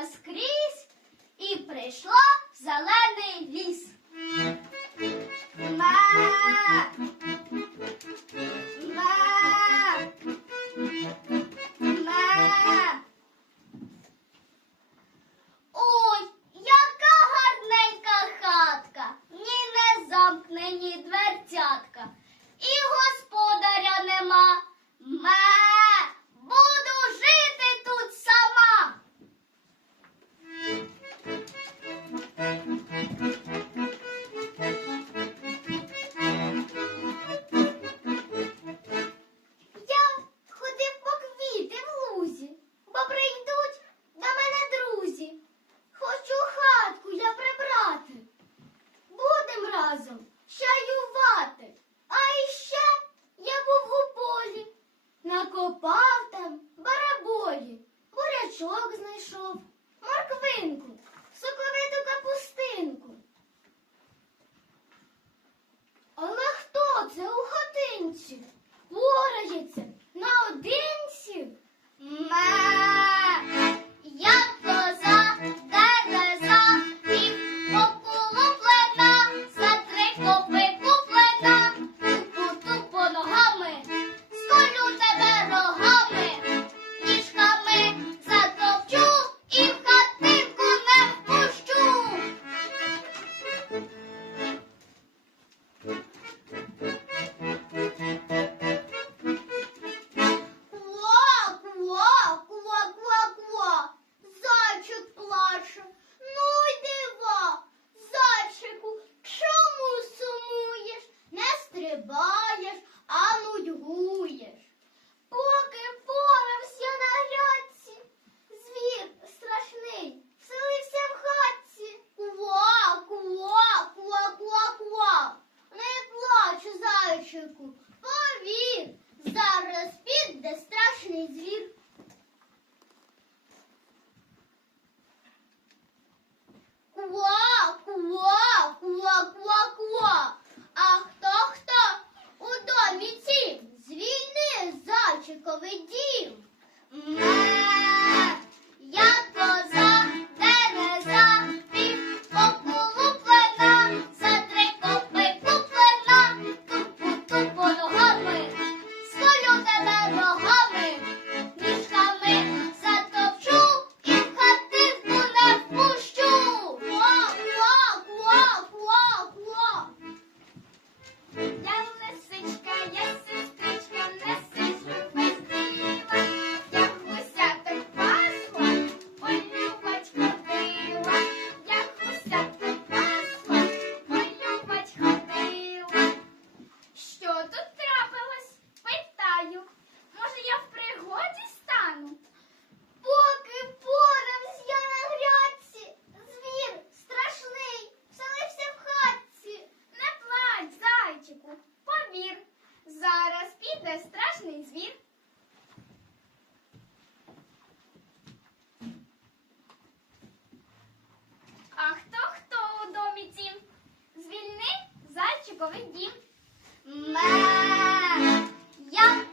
наскрізь и прийшла. Зараз піде страшний звір. А хто хто у домі цім? Звільни зайчиковий дім. Ме. Я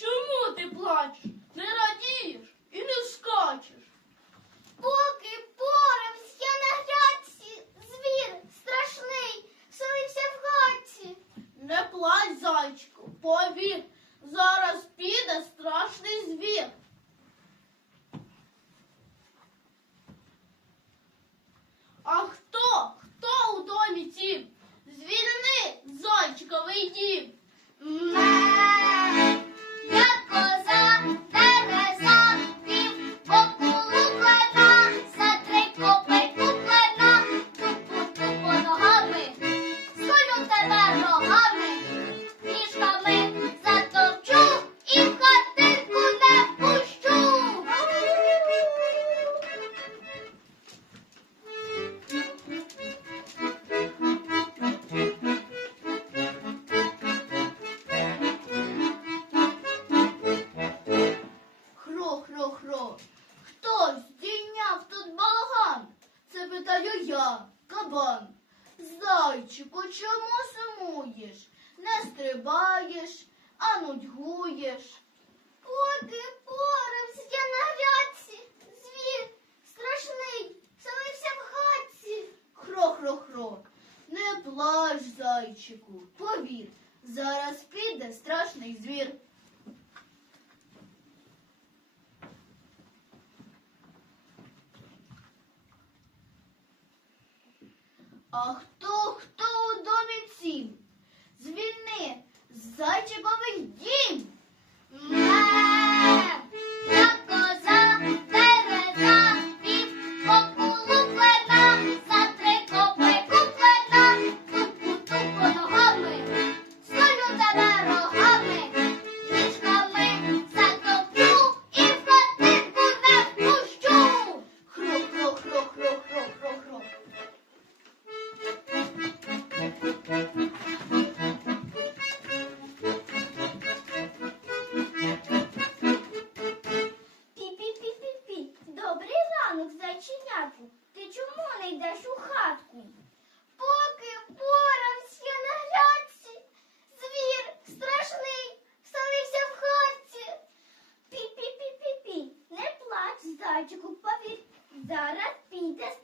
Чому ти плачеш? Не радієш і не скачеш? Поки поравсь я на грядці, звір страшний, селився в хатці. Не плач, зайчику, повір, зараз піде кабан. Зайчику, чому сумуєш? Не стрибаєш, а нудьгуєш. Поки порався я на грядці, звір страшний, селився в хатці. Хро-хро-хро. Не плач, зайчику, повір, зараз піде страшний звір. А хто хто у домі цім? Звільни з дім. Ме, зайченятку. Ти чому не йдеш у хатку? Поки порався я на грядці, звір страшний вселився в хатці. Пі-пі-пі-пі-пі. Не плач, зайчику, повір. Зараз піде